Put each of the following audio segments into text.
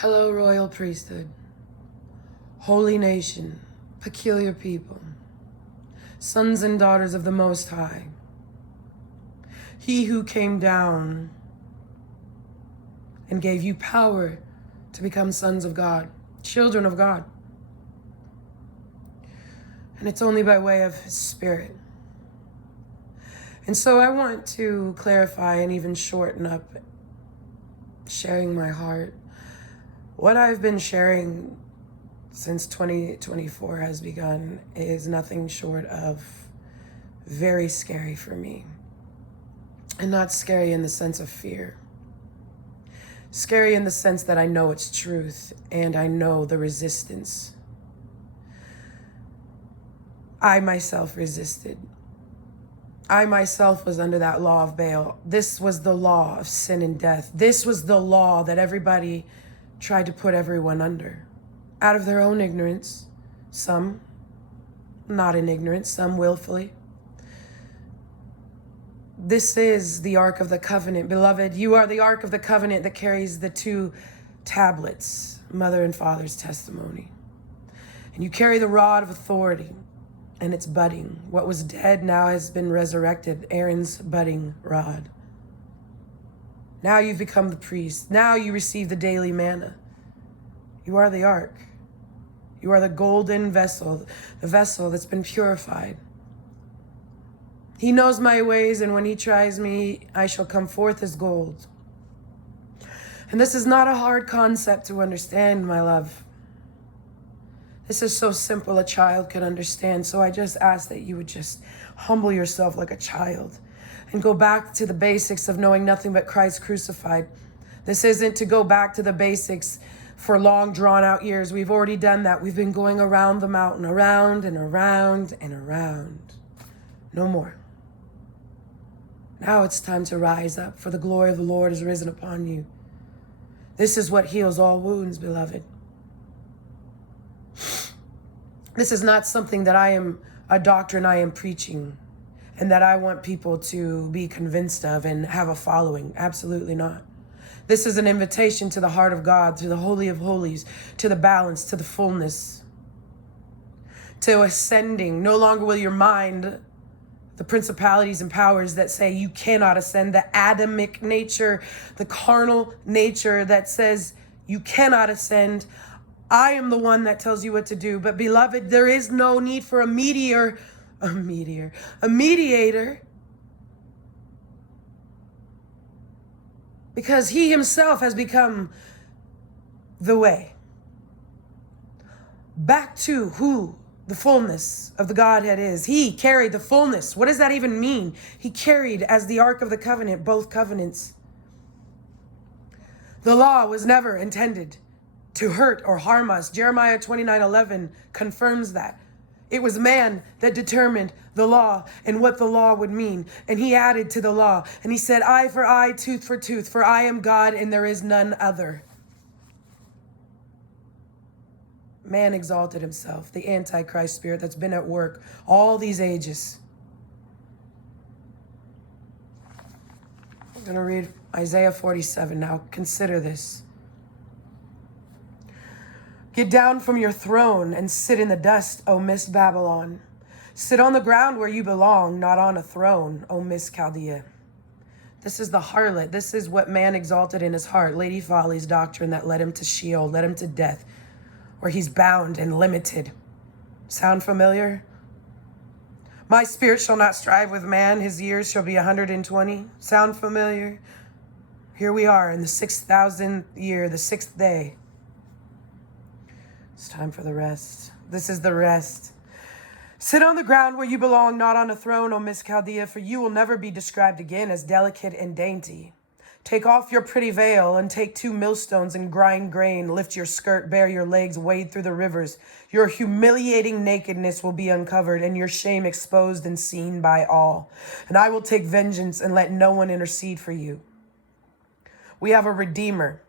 Hello, royal priesthood, holy nation, peculiar people, sons and daughters of the Most High. He who came down and gave you power to become sons of God, children of God. And it's only by way of His Spirit. And so I want to clarify and even shorten up sharing my heart. What I've been sharing since 2024 has begun is nothing short of very scary for me. And not scary in the sense of fear. Scary in the sense that I know it's truth and I know the resistance. I myself resisted. I myself was under that law of Baal. This was the law of sin and death. This was the law that everybody tried to put everyone under. Out of their own ignorance. Some not in ignorance, some willfully. This is the Ark of the Covenant. Beloved, you are the Ark of the Covenant that carries the two tablets, mother and father's testimony. And you carry the rod of authority, and it's budding. What was dead now has been resurrected, Aaron's budding rod. Now you've become the priest. Now you receive the daily manna. You are the ark. You are the golden vessel, the vessel that's been purified. He knows my ways, and when he tries me, I shall come forth as gold. And this is not a hard concept to understand, my love. This is so simple a child could understand. So I just ask that you would just humble yourself like a child and go back to the basics of knowing nothing but Christ crucified. This isn't to go back to the basics for long drawn out years. We've already done that. We've been going around the mountain, around and around and around. No more. Now it's time to rise up, for the glory of the Lord is risen upon you. This is what heals all wounds, beloved. This is not something that a doctrine I am preaching and that I want people to be convinced of and have a following. Absolutely not. This is an invitation to the heart of God, to the Holy of Holies, to the balance, to the fullness, to ascending. No longer will your mind, the principalities and powers that say you cannot ascend, the Adamic nature, the carnal nature that says you cannot ascend. I am the one that tells you what to do. But beloved, there is no need for a mediator, because he himself has become the way. Back to who the fullness of the Godhead is. He carried the fullness. What does that even mean? He carried as the Ark of the Covenant, both covenants. The law was never intended to hurt or harm us. Jeremiah 29:11 confirms that. It was man that determined the law and what the law would mean. And he added to the law. And he said, eye for eye, tooth for tooth, for I am God and there is none other. Man exalted himself, the Antichrist spirit that's been at work all these ages. I'm going to read Isaiah 47 now. Consider this. Get down from your throne and sit in the dust, O Miss Babylon. Sit on the ground where you belong, not on a throne, O Miss Chaldea. This is the harlot. This is what man exalted in his heart. Lady Folly's doctrine that led him to Sheol, led him to death, where he's bound and limited. Sound familiar? My spirit shall not strive with man. His years shall be 120. Sound familiar? Here we are in the 6,000th year, the 6th day. It's time for the rest. This is the rest. Sit on the ground where you belong, not on a throne, O Miss Chaldea, for you will never be described again as delicate and dainty. Take off your pretty veil and take 2 millstones and grind grain. Lift your skirt, bare your legs, wade through the rivers. Your humiliating nakedness will be uncovered and your shame exposed and seen by all. And I will take vengeance and let no one intercede for you. We have a Redeemer.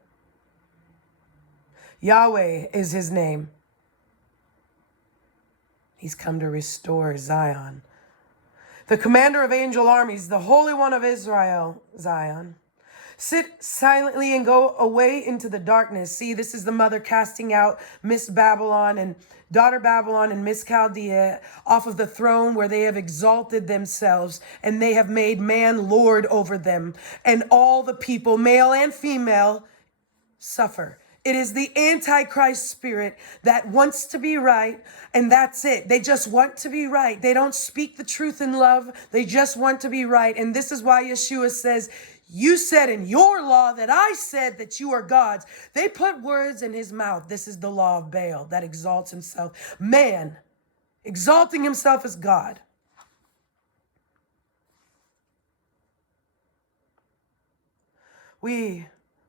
Yahweh is his name. He's come to restore Zion. The commander of angel armies, the Holy One of Israel, Zion. Sit silently and go away into the darkness. See, this is the mother casting out Miss Babylon and daughter Babylon and Miss Chaldea off of the throne where they have exalted themselves and they have made man lord over them. And all the people, male and female, suffer. It is the Antichrist spirit that wants to be right, and that's it. They just want to be right. They don't speak the truth in love. They just want to be right. And this is why Yeshua says, you said in your law that I said that you are gods. They put words in his mouth. This is the law of Baal that exalts himself. Man exalting himself as God.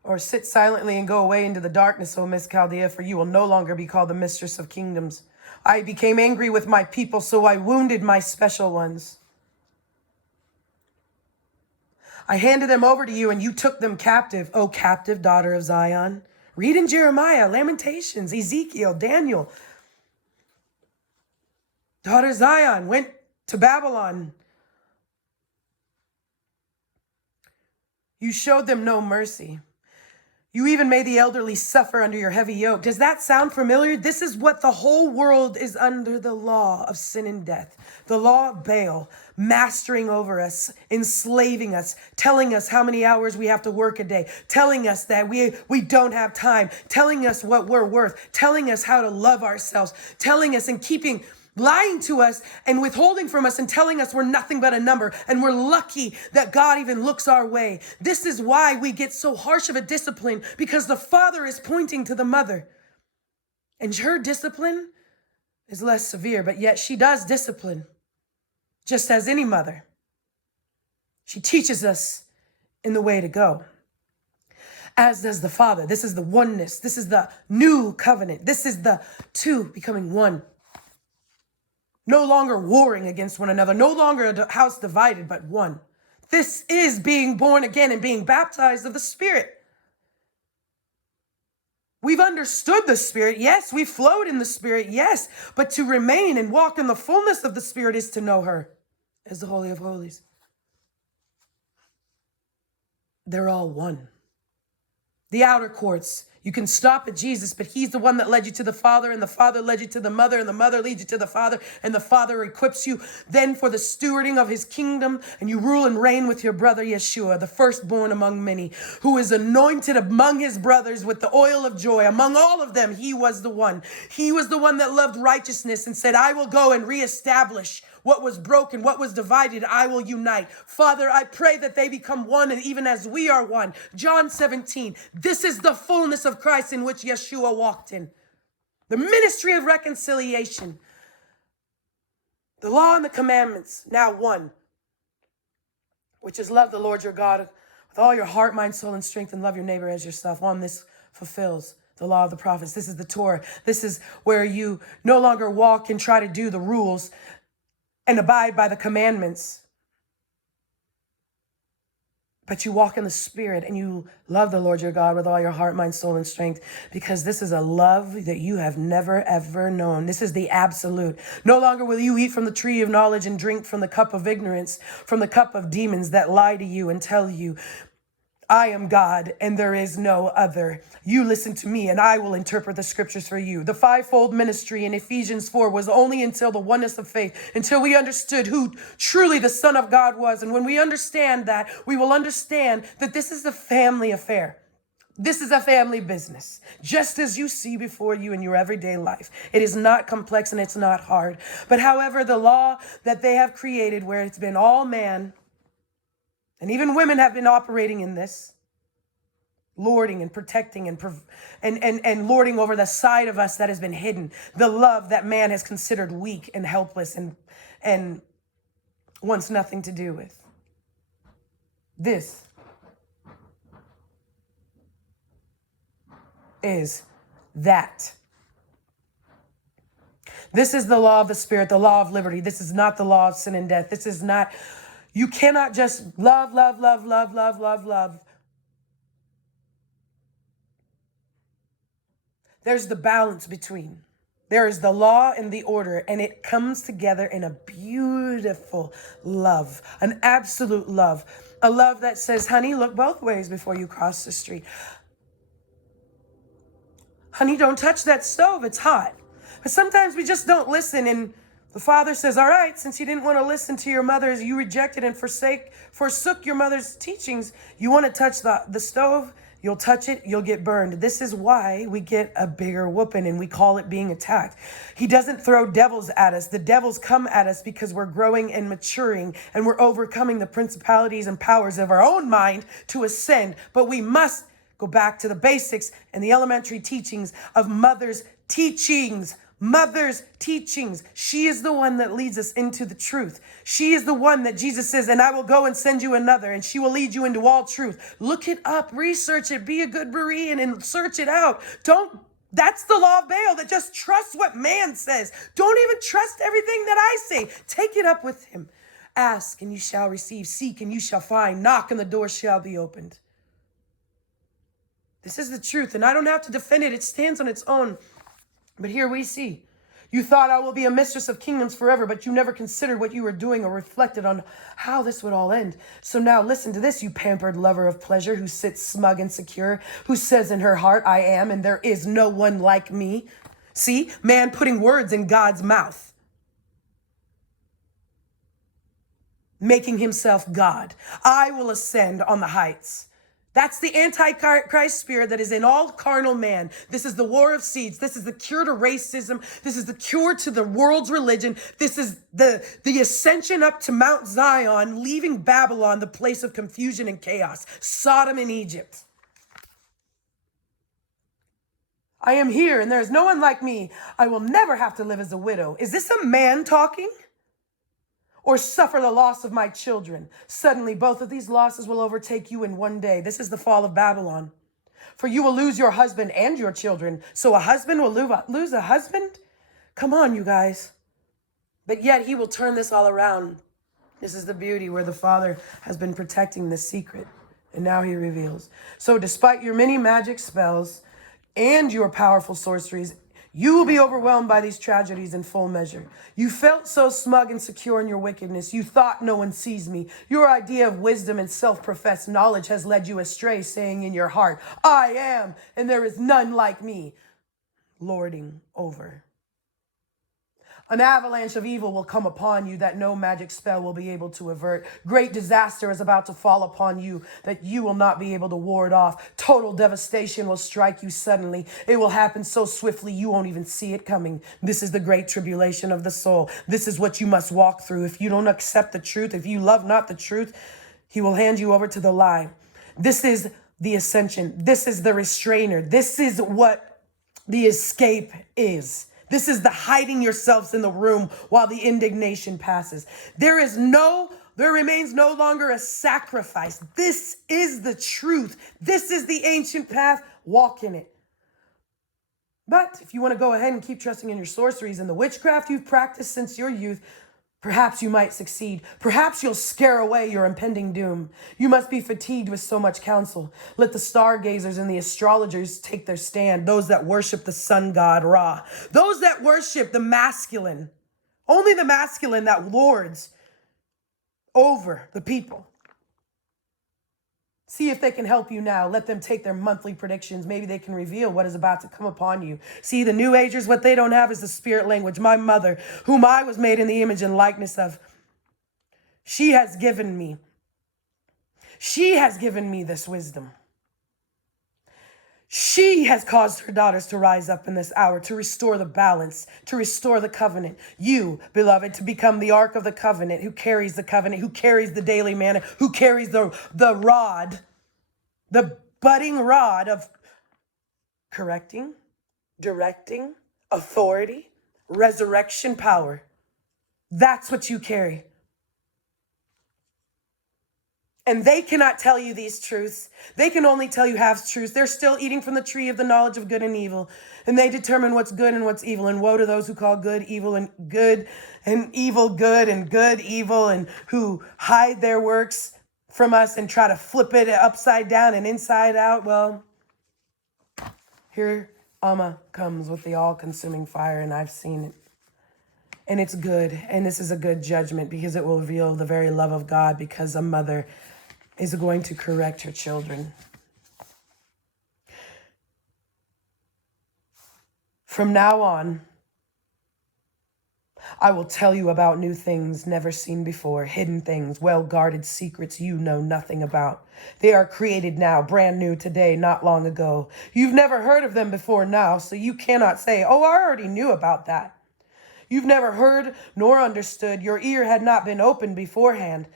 Or sit silently and go away into the darkness, O Miss Chaldea, for you will no longer be called the mistress of kingdoms. I became angry with my people, so I wounded my special ones. I handed them over to you, and you took them captive, O captive daughter of Zion. Read in Jeremiah, Lamentations, Ezekiel, Daniel. Daughter Zion went to Babylon. You showed them no mercy. You even made the elderly suffer under your heavy yoke. Does that sound familiar? This is what the whole world is under, the law of sin and death. The law of Baal, mastering over us, enslaving us, telling us how many hours we have to work a day, telling us that we don't have time, telling us what we're worth, telling us how to love ourselves, telling us and lying to us and withholding from us and telling us we're nothing but a number and we're lucky that God even looks our way. This is why we get so harsh of a discipline, because the father is pointing to the mother. And her discipline is less severe, but yet she does discipline just as any mother. She teaches us in the way to go, as does the Father. This is the oneness. This is the new covenant. This is the two becoming one. No longer warring against one another, no longer a house divided, but one. This is being born again and being baptized of the Spirit. We've understood the Spirit, yes. We flowed in the Spirit, yes. But to remain and walk in the fullness of the Spirit is to know her as the Holy of Holies. They're all one. The outer courts, you can stop at Jesus, but he's the one that led you to the Father, and the Father led you to the Mother, and the Mother leads you to the Father, and the Father equips you then for the stewarding of his kingdom, and you rule and reign with your brother Yeshua, the firstborn among many, who is anointed among his brothers with the oil of joy. Among all of them, he was the one. He was the one that loved righteousness and said, I will go and reestablish what was broken, what was divided, I will unite. Father, I pray that they become one, and even as we are one. John 17, this is the fullness of Christ in which Yeshua walked in. The ministry of reconciliation. The law and the commandments, now one, which is love the Lord your God with all your heart, mind, soul, and strength, and love your neighbor as yourself. On this fulfills the law of the prophets. This is the Torah. This is where you no longer walk and try to do the rules and abide by the commandments, but you walk in the Spirit and you love the Lord your God with all your heart, mind, soul, and strength, because this is a love that you have never, ever known. This is the absolute. No longer will you eat from the tree of knowledge and drink from the cup of ignorance, from the cup of demons that lie to you and tell you, I am God and there is no other. You listen to me and I will interpret the scriptures for you. The fivefold ministry in Ephesians 4 was only until the oneness of faith, until we understood who truly the Son of God was. And when we understand that, we will understand that this is a family affair. This is a family business, just as you see before you in your everyday life. It is not complex and it's not hard. But however, the law that they have created, where it's been all man, and even women have been operating in this, lording and protecting and lording over the side of us that has been hidden. The love that man has considered weak and helpless and wants nothing to do with. This is that. This is the law of the Spirit, the law of liberty. This is not the law of sin and death. This is not... You cannot just love. There's the balance between. There is the law and the order, and it comes together in a beautiful love, an absolute love. A love that says, honey, look both ways before you cross the street. Honey, don't touch that stove. It's hot. But sometimes we just don't listen. And the father says, all right, since you didn't want to listen to your mother's, you rejected and forsook your mother's teachings. You want to touch the stove? You'll touch it, you'll get burned. This is why we get a bigger whooping, and we call it being attacked. He doesn't throw devils at us. The devils come at us because we're growing and maturing, and we're overcoming the principalities and powers of our own mind to ascend. But we must go back to the basics and the elementary teachings of mother's teachings. Mother's teachings. She is the one that leads us into the truth. She is the one that Jesus says, and I will go and send you another, and she will lead you into all truth. Look it up, research it, be a good Berean and search it out. That's the law of Baal, that just trusts what man says. Don't even trust everything that I say. Take it up with him. Ask and you shall receive. Seek and you shall find. Knock and the door shall be opened. This is the truth, and I don't have to defend it. It stands on its own. But here we see, you thought I will be a mistress of kingdoms forever, but you never considered what you were doing or reflected on how this would all end. So now listen to this, you pampered lover of pleasure who sits smug and secure, who says in her heart, I am, and there is no one like me. See, man putting words in God's mouth, making himself God. I will ascend on the heights. That's the Antichrist spirit that is in all carnal man. This is the war of seeds. This is the cure to racism. This is the cure to the world's religion. This is the ascension up to Mount Zion, leaving Babylon, the place of confusion and chaos. Sodom and Egypt. I am here and there is no one like me. I will never have to live as a widow. Is this a man talking? Or suffer the loss of my children. Suddenly, both of these losses will overtake you in one day. This is the fall of Babylon. For you will lose your husband and your children. So a husband will lose a husband? Come on, you guys. But yet he will turn this all around. This is the beauty where the Father has been protecting the secret. And now he reveals. So despite your many magic spells and your powerful sorceries, you will be overwhelmed by these tragedies in full measure. You felt so smug and secure in your wickedness. You thought no one sees me. Your idea of wisdom and self-professed knowledge has led you astray, saying in your heart, I am, and there is none like me, lording over. An avalanche of evil will come upon you that no magic spell will be able to avert. Great disaster is about to fall upon you that you will not be able to ward off. Total devastation will strike you suddenly. It will happen so swiftly you won't even see it coming. This is the great tribulation of the soul. This is what you must walk through. If you don't accept the truth, if you love not the truth, he will hand you over to the lie. This is the ascension. This is the restrainer. This is what the escape is. This is the hiding yourselves in the room while the indignation passes. There remains no longer a sacrifice. This is the truth. This is the ancient path. Walk in it. But if you want to go ahead and keep trusting in your sorceries and the witchcraft you've practiced since your youth, perhaps you might succeed. Perhaps you'll scare away your impending doom. You must be fatigued with so much counsel. Let the stargazers and the astrologers take their stand. Those that worship the sun god Ra. Those that worship the masculine. Only the masculine that lords over the people. See if they can help you now. Let them take their monthly predictions. Maybe they can reveal what is about to come upon you. See, the New Agers, what they don't have is the spirit language. My mother, whom I was made in the image and likeness of, she has given me this wisdom. She has caused her daughters to rise up in this hour, to restore the balance, to restore the covenant. You, beloved, to become the ark of the covenant, who carries the covenant, who carries the daily manna, who carries the rod, the budding rod of correcting, directing, authority, resurrection power. That's what you carry. And they cannot tell you these truths. They can only tell you half truths. They're still eating from the tree of the knowledge of good and evil. And they determine what's good and what's evil. And woe to those who call good evil and good and evil good and good evil, and who hide their works from us and try to flip it upside down and inside out. Well, here Amma comes with the all-consuming fire, and I've seen it. And it's good. And this is a good judgment because it will reveal the very love of God, because a mother is going to correct her children. From now on, I will tell you about new things never seen before, hidden things, well-guarded secrets you know nothing about. They are created now, brand new today, not long ago. You've never heard of them before now, so you cannot say, oh, I already knew about that. You've never heard nor understood. Your ear had not been opened beforehand.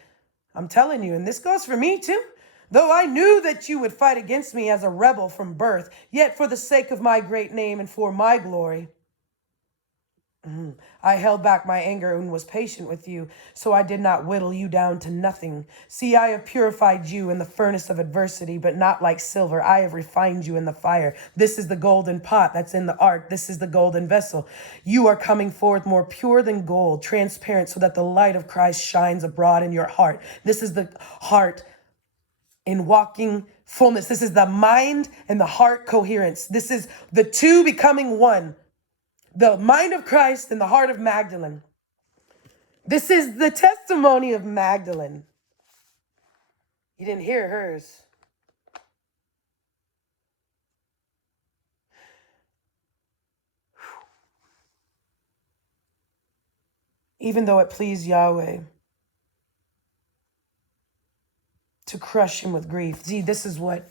I'm telling you, and this goes for me too. Though I knew that you would fight against me as a rebel from birth, yet for the sake of my great name and for my glory, I held back my anger and was patient with you, so I did not whittle you down to nothing. See, I have purified you in the furnace of adversity, but not like silver. I have refined you in the fire. This is the golden pot that's in the ark. This is the golden vessel. You are coming forth more pure than gold, transparent, so that the light of Christ shines abroad in your heart. This is the heart in walking fullness. This is the mind and the heart coherence. This is the two becoming one. The mind of Christ and the heart of Magdalene. This is the testimony of Magdalene. You didn't hear hers. Even though it pleased Yahweh to crush him with grief. See, this is what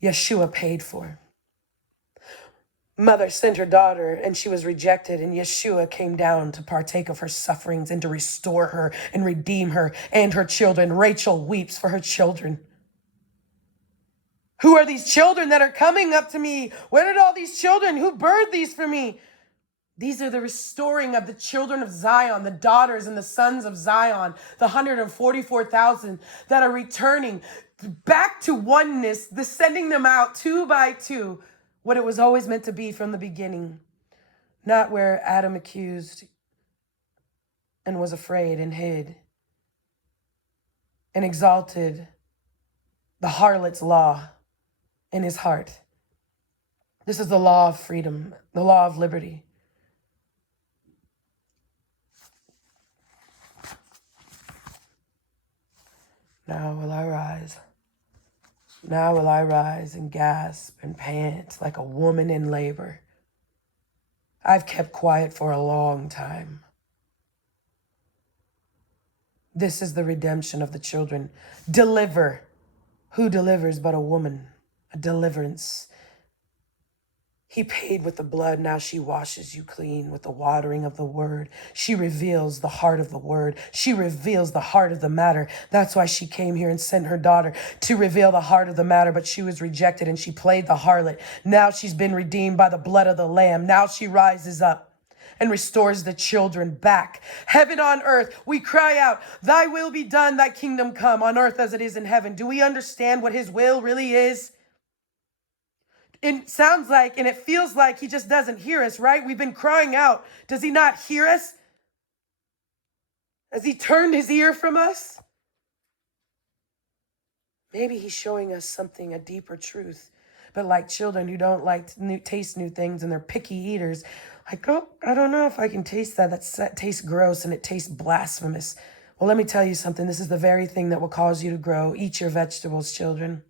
Yeshua paid for. Mother sent her daughter and she was rejected, and Yeshua came down to partake of her sufferings and to restore her and redeem her and her children. Rachel weeps for her children. Who are these children that are coming up to me? Where did all these children? Who birthed these for me? These are the restoring of the children of Zion, the daughters and the sons of Zion, the 144,000 that are returning back to oneness, the sending them out two by two, what it was always meant to be from the beginning, not where Adam accused and was afraid and hid and exalted the harlot's law in his heart. This is the law of freedom, the law of liberty. Now will I rise. Now will I rise and gasp and pant like a woman in labor. I've kept quiet for a long time. This is the redemption of the children. Deliver. Who delivers but a woman? A deliverance. He paid with the blood. Now she washes you clean with the watering of the word. She reveals the heart of the word. She reveals the heart of the matter. That's why she came here and sent her daughter to reveal the heart of the matter, but she was rejected and she played the harlot. Now she's been redeemed by the blood of the Lamb. Now she rises up and restores the children back. Heaven on earth, we cry out, thy will be done, thy kingdom come on earth as it is in heaven. Do we understand what his will really is? It sounds like and it feels like he just doesn't hear us, right? We've been crying out. Does he not hear us? Has he turned his ear from us? Maybe he's showing us something, a deeper truth. But like children who don't like to taste new things and they're picky eaters, like, oh, I don't know if I can taste that. That tastes gross and it tastes blasphemous. Well, let me tell you something. This is the very thing that will cause you to grow. Eat your vegetables, children.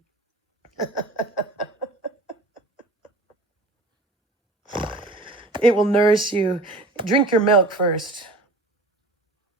It will nourish you. Drink your milk first.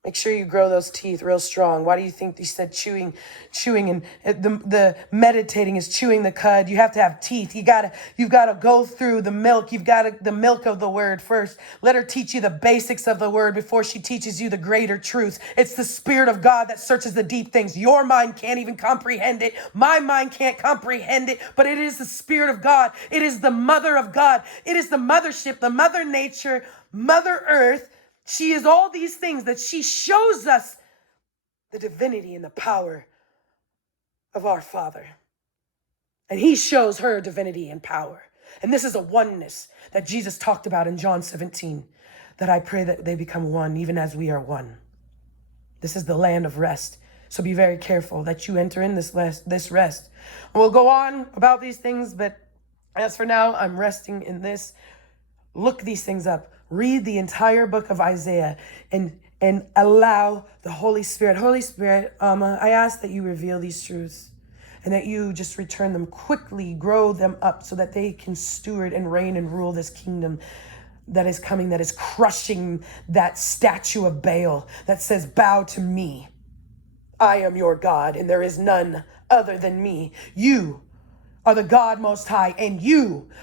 Make sure you grow those teeth real strong. Why do you think he said chewing and the meditating is chewing the cud? You have to have teeth. You've got to go through the milk. The milk of the word first. Let her teach you the basics of the word before she teaches you the greater truth. It's the Spirit of God that searches the deep things. Your mind can't even comprehend it. My mind can't comprehend it, but it is the Spirit of God. It is the mother of God. It is the mothership, the mother nature, Mother Earth. She is all these things that she shows us the divinity and the power of our Father. And he shows her divinity and power. And this is a oneness that Jesus talked about in John 17, that I pray that they become one, even as we are one. This is the land of rest. So be very careful that you enter in this rest. We'll go on about these things, but as for now, I'm resting in this. Look these things up. Read the entire book of Isaiah and and allow the Holy Spirit. Holy Spirit, I ask that you reveal these truths and that you just return them quickly, grow them up so that they can steward and reign and rule this kingdom that is coming, that is crushing that statue of Baal that says, bow to me. I am your God, and there is none other than me. You are the God Most High, and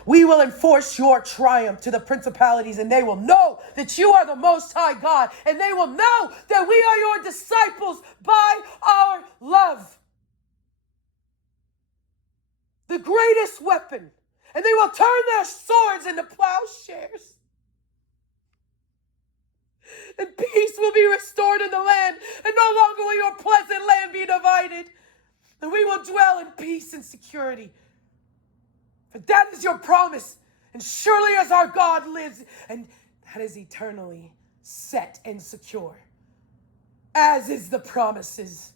we will enforce your triumph to the principalities, and they will know that you are the Most High God, and they will know that we are your disciples by our love. The greatest weapon, and they will turn their swords into plowshares. And peace will be restored in the land, and no longer will your pleasant land be divided. And we will dwell in peace and security. For that is your promise, and surely as our God lives, and that is eternally set and secure, as is the promises.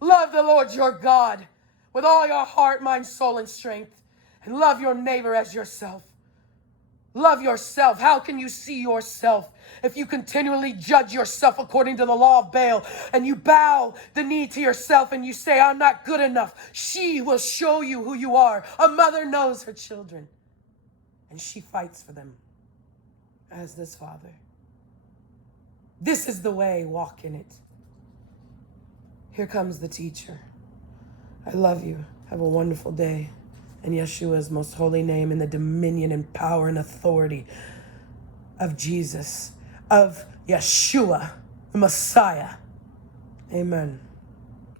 Love the Lord your God with all your heart, mind, soul, and strength, and love your neighbor as yourself. Love yourself. How can you see yourself if you continually judge yourself according to the law of Baal and you bow the knee to yourself and you say, I'm not good enough? She will show you who you are. A mother knows her children and she fights for them as this Father. This is the way, walk in it. Here comes the teacher. I love you. Have a wonderful day. In Yeshua's most holy name, in the dominion and power and authority of Jesus, of Yeshua, the Messiah. Amen.